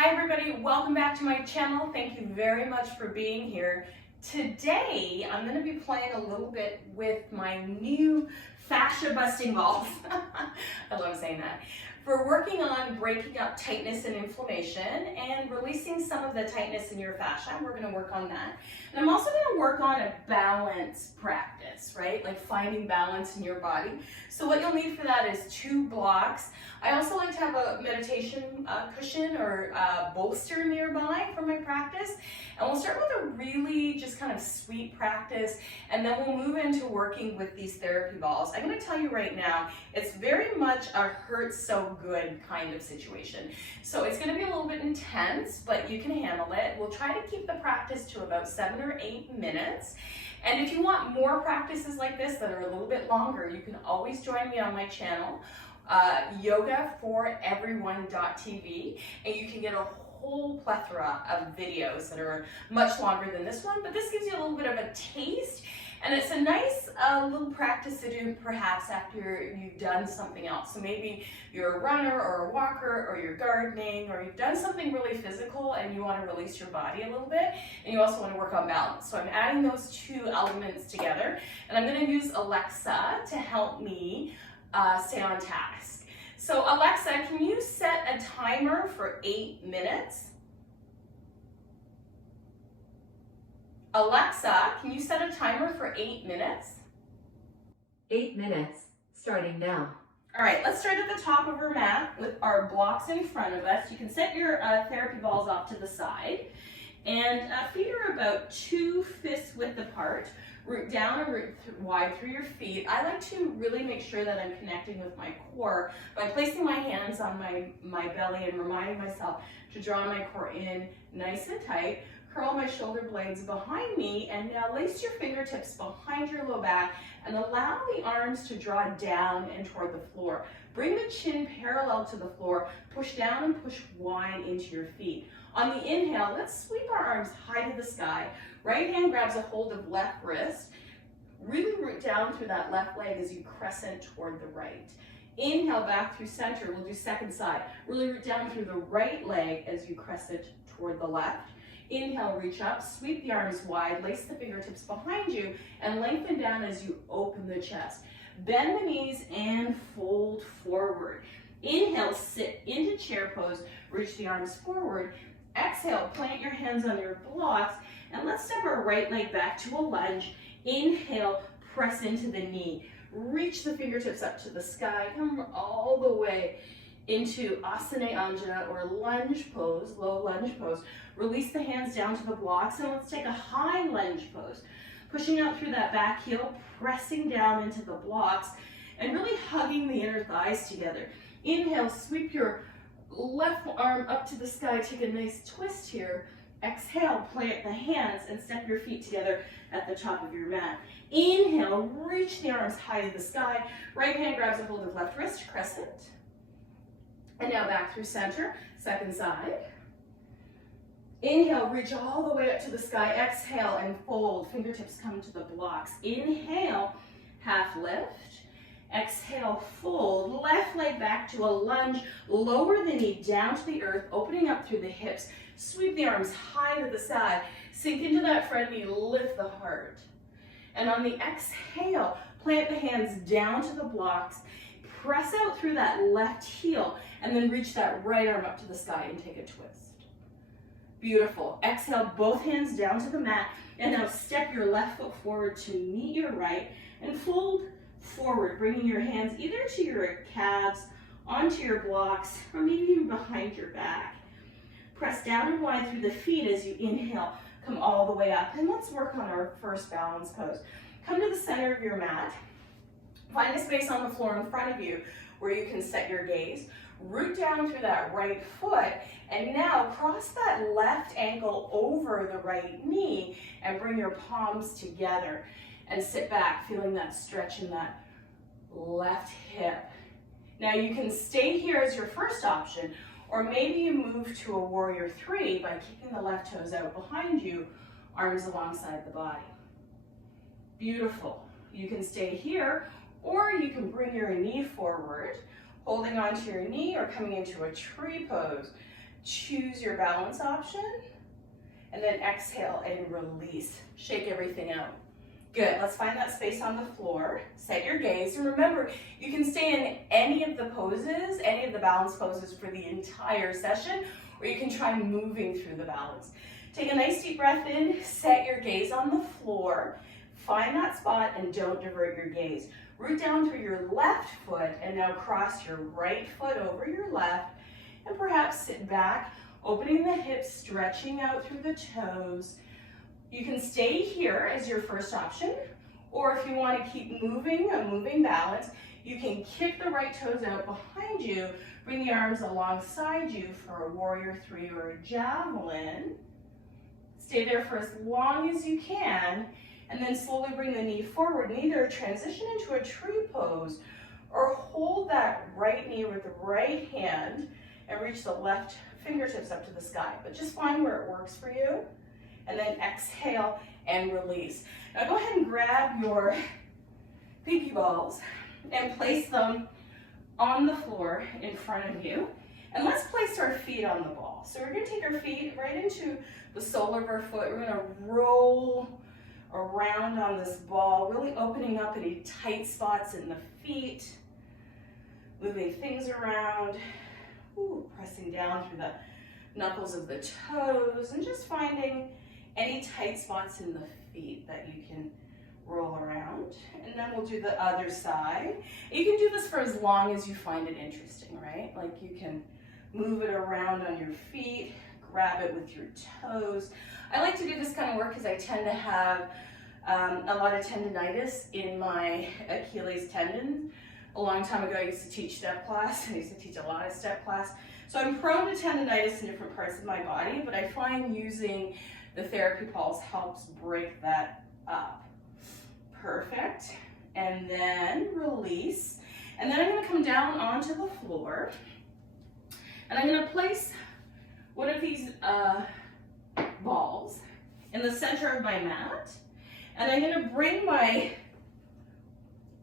Hi everybody, welcome back to my channel. Thank you very much for being here. Today, I'm going to be playing a little bit with my new fascia busting balls. I love saying that. For working on breaking up tightness and inflammation and releasing some of the tightness in your fascia. We're going to work on that. And I'm also going to work on a balance practice, right? Like finding balance in your body. So what you'll need for that is 2 blocks. I also like to have a meditation cushion or bolster nearby for my practice. And we'll start with a really just kind of sweet practice, and then we'll move into working with these therapy balls. I'm going to tell you right now, it's very much a hurt so good kind of situation. So it's going to be a little bit intense, but you can handle it. We'll try to keep the practice to about 7 or 8 minutes. And if you want more practices like this that are a little bit longer, you can always join me on my channel, yogaforeveryone.tv, and you can get a whole plethora of videos that are much longer than this one, but this gives you a little bit of a taste, and it's a nice little practice to do perhaps after you've done something else. So maybe you're a runner or a walker or you're gardening or you've done something really physical and you want to release your body a little bit, and you also want to work on balance. So I'm adding those 2 elements together, and I'm going to use Alexa to help me stay on task. So Alexa, can you set a timer for 8 minutes? Alexa, can you set a timer for 8 minutes? 8 minutes, starting now. All right, let's start at the top of our mat with our blocks in front of us. You can set your therapy balls off to the side, and feet are about 2 fists width apart. Root down and root wide through your feet. I like to really make sure that I'm connecting with my core by placing my hands on my belly and reminding myself to draw my core in nice and tight. Curl my shoulder blades behind me, and now lace your fingertips behind your low back and allow the arms to draw down and toward the floor. Bring the chin parallel to the floor, push down and push wide into your feet. On the inhale, let's sweep our arms high to the sky. Right hand grabs a hold of left wrist. Really root down through that left leg as you crescent toward the right. Inhale back through center. We'll do second side. Really root down through the right leg as you crescent toward the left. Inhale, reach up, sweep the arms wide, lace the fingertips behind you, and lengthen down as you open the chest. Bend the knees and fold forward. Inhale, sit into chair pose, reach the arms forward. Exhale, plant your hands on your blocks, and let's step our right leg back to a lunge. Inhale, press into the knee. Reach the fingertips up to the sky. Come all the way into Asana Anjana or lunge pose, low lunge pose. Release the hands down to the blocks, and let's take a high lunge pose. Pushing out through that back heel, pressing down into the blocks, and really hugging the inner thighs together. Inhale, sweep your left arm up to the sky, take a nice twist here. Exhale, plant the hands and step your feet together at the top of your mat. Inhale, reach the arms high to the sky. Right hand grabs a hold of left wrist, crescent. And now back through center, second side. Inhale, reach all the way up to the sky. Exhale and fold, fingertips come to the blocks. Inhale, half lift. Exhale, fold, left leg back to a lunge, lower the knee down to the earth, opening up through the hips, sweep the arms high to the side, sink into that front knee, lift the heart. And on the exhale, plant the hands down to the blocks, press out through that left heel, and then reach that right arm up to the sky and take a twist. Beautiful. Exhale, both hands down to the mat, and now step your left foot forward to meet your right, and fold forward, bringing your hands either to your calves, onto your blocks, or maybe even behind your back. Press down and wide through the feet as you inhale. Come all the way up, and let's work on our first balance pose. Come to the center of your mat. Find a space on the floor in front of you where you can set your gaze. Root down through that right foot, and now cross that left ankle over the right knee and bring your palms together. And sit back, feeling that stretch in that left hip. Now you can stay here as your first option, or maybe you move to a warrior 3 by kicking the left toes out behind you, arms alongside the body. Beautiful. You can stay here, or you can bring your knee forward, holding onto your knee or coming into a tree pose. Choose your balance option, and then exhale and release. Shake everything out. Good, let's find that space on the floor. Set your gaze, and remember, you can stay in any of the poses, any of the balance poses for the entire session, or you can try moving through the balance. Take a nice deep breath in, set your gaze on the floor, find that spot and don't divert your gaze. Root down through your left foot and now cross your right foot over your left and perhaps sit back, opening the hips, stretching out through the toes. You can stay here as your first option, or if you want to keep moving, a moving balance, you can kick the right toes out behind you, bring the arms alongside you for a warrior three or a javelin. Stay there for as long as you can, and then slowly bring the knee forward and either transition into a tree pose or hold that right knee with the right hand and reach the left fingertips up to the sky. But just find where it works for you. And then exhale and release. Now go ahead and grab your pinky balls and place them on the floor in front of you. And let's place our feet on the ball. So we're going to take our feet right into the sole of our foot. We're going to roll around on this ball, really opening up any tight spots in the feet, moving things around, pressing down through the knuckles of the toes, and just finding any tight spots in the feet that you can roll around. And then we'll do the other side. You can do this for as long as you find it interesting, right? Like you can move it around on your feet, grab it with your toes. I like to do this kind of work because I tend to have a lot of tendonitis in my Achilles tendon. A long time ago, I used to teach step class. I used to teach a lot of step class. So I'm prone to tendonitis in different parts of my body, but I find using the therapy balls helps break that up. Perfect. And then release. And then I'm going to come down onto the floor. And I'm going to place one of these balls in the center of my mat. And I'm going to bring my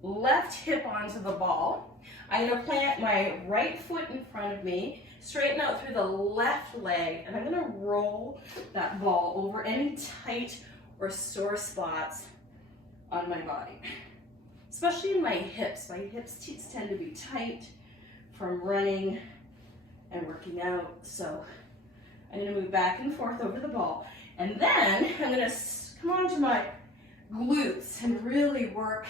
left hip onto the ball. I'm going to plant my right foot in front of me, straighten out through the left leg, and I'm going to roll that ball over any tight or sore spots on my body, especially in my hips. My hips tend to be tight from running and working out, so I'm going to move back and forth over the ball. And then I'm going to come onto my glutes and really work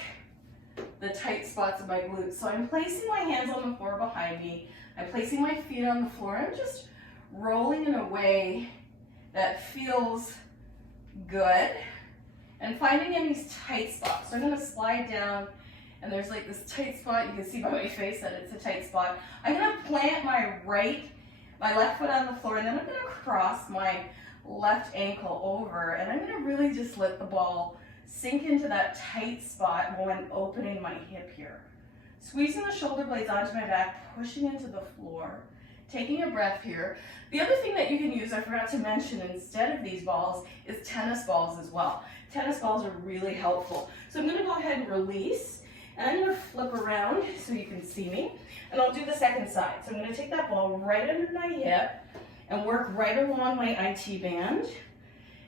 the tight spots of my glutes. So I'm placing my hands on the floor behind me. I'm placing my feet on the floor. I'm just rolling in a way that feels good and finding any tight spots. So I'm going to slide down and there's like this tight spot. You can see by my face that it's a tight spot. I'm going to plant my left foot on the floor, and then I'm going to cross my left ankle over, and I'm going to really just let the ball sink into that tight spot while I'm opening my hip here. Squeezing the shoulder blades onto my back, pushing into the floor, taking a breath here. The other thing that you can use, I forgot to mention, instead of these balls, is tennis balls as well. Tennis balls are really helpful. So I'm going to go ahead and release, and I'm going to flip around so you can see me, and I'll do the second side. So I'm going to take that ball right under my hip and work right along my IT band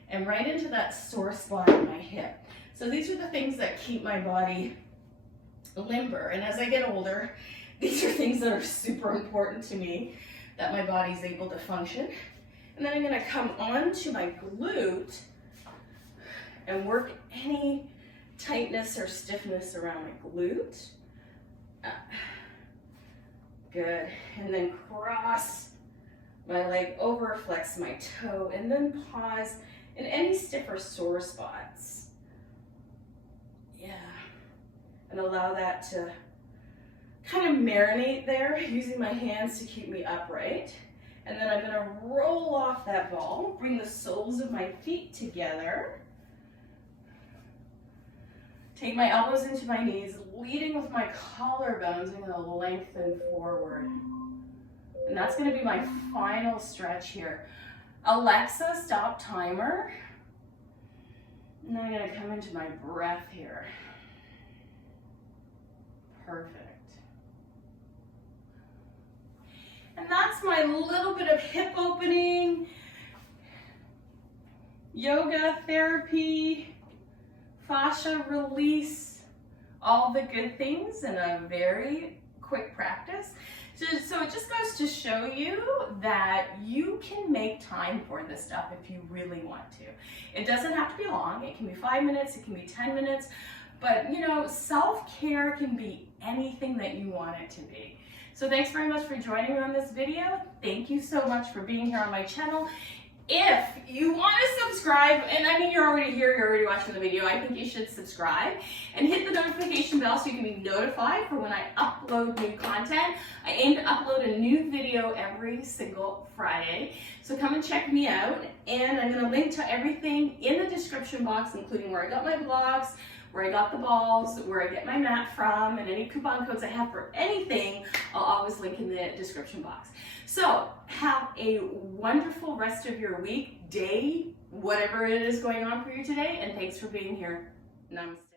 and right into that sore spot in my hip. So these are the things that keep my body limber. And as I get older, these are things that are super important to me, that my body's able to function. And then I'm going to come onto my glute and work any tightness or stiffness around my glute. Good. And then cross my leg over, flex my toe, and then pause in any stiff or sore spots. Yeah. And allow that to kind of marinate there, using my hands to keep me upright. And then I'm going to roll off that ball, bring the soles of my feet together. Take my elbows into my knees, leading with my collarbones. I'm going to lengthen forward. And that's going to be my final stretch here. Alexa, stop timer. And then I'm going to come into my breath here. Perfect. And that's my little bit of hip opening yoga, therapy, fascia release, all the good things in a very quick practice. So it just goes to show you that you can make time for this stuff if you really want to. It doesn't have to be long. It can be 5 minutes, it can be 10 minutes, but you know, self-care can be anything that you want it to be. So thanks very much for joining me on this video. Thank you so much for being here on my channel. If you want to subscribe, and I mean you're already here, you're already watching the video, I think you should subscribe and hit the notification bell so you can be notified for when I upload new content. I aim to upload a new video every single Friday, so come and check me out, and I'm going to link to everything in the description box, including where I got my blocks, where I got the balls, where I get my mat from, and any coupon codes I have for anything, I'll always link in the description box. So have a wonderful rest of your week, day, whatever it is going on for you today, and thanks for being here. Namaste.